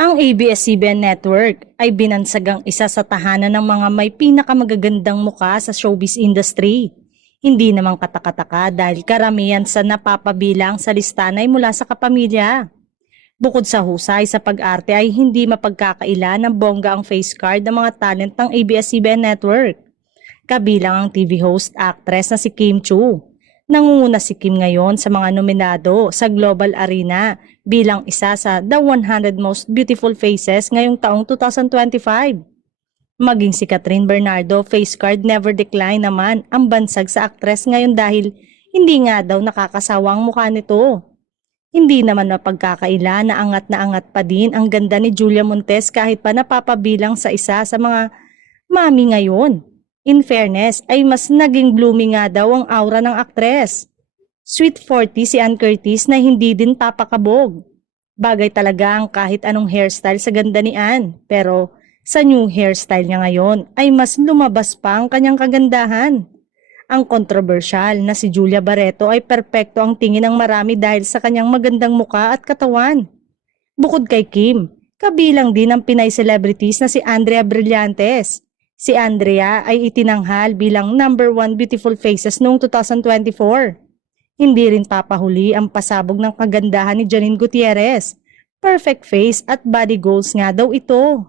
Ang ABS-CBN Network ay binansagang isa sa tahanan ng mga may pinakamagagandang muka sa showbiz industry. Hindi namang katakataka dahil karamihan sa napapabilang sa listahan ay mula sa kapamilya. Bukod sa husay sa pag-arte ay hindi mapagkakaila ng bongga ang face card ng mga talent ng ABS-CBN Network. Kabilang ang TV host actress na si Kim Chu. Nangunguna si Kim ngayon sa mga nominado sa Global Arena bilang isa sa The 100 Most Beautiful Faces ngayong taong 2025. Maging si Catherine Bernardo, face card never decline naman ang bansag sa aktres ngayon dahil hindi nga daw nakakasawa ang mukha nito. Hindi naman mapagkakaila na angat pa din ang ganda ni Julia Montes kahit pa napapabilang sa isa sa mga mami ngayon. In fairness ay mas naging blooming nga daw ang aura ng aktres. Sweet 40 si Ann Curtis na hindi din papakabog. Bagay talaga ang kahit anong hairstyle sa ganda ni Ann, pero sa new hairstyle niya ngayon ay mas lumabas pa ang kanyang kagandahan. Ang kontrobersyal na si Julia Barreto ay perpekto ang tingin ng marami dahil sa kanyang magandang muka at katawan. Bukod kay Kim, kabilang din ang Pinay celebrities na si Andrea Brillantes. Si Andrea ay itinanghal bilang #1 beautiful faces noong 2024. Hindi rin papahuli ang pasabog ng kagandahan ni Janine Gutierrez. Perfect face at body goals nga daw ito.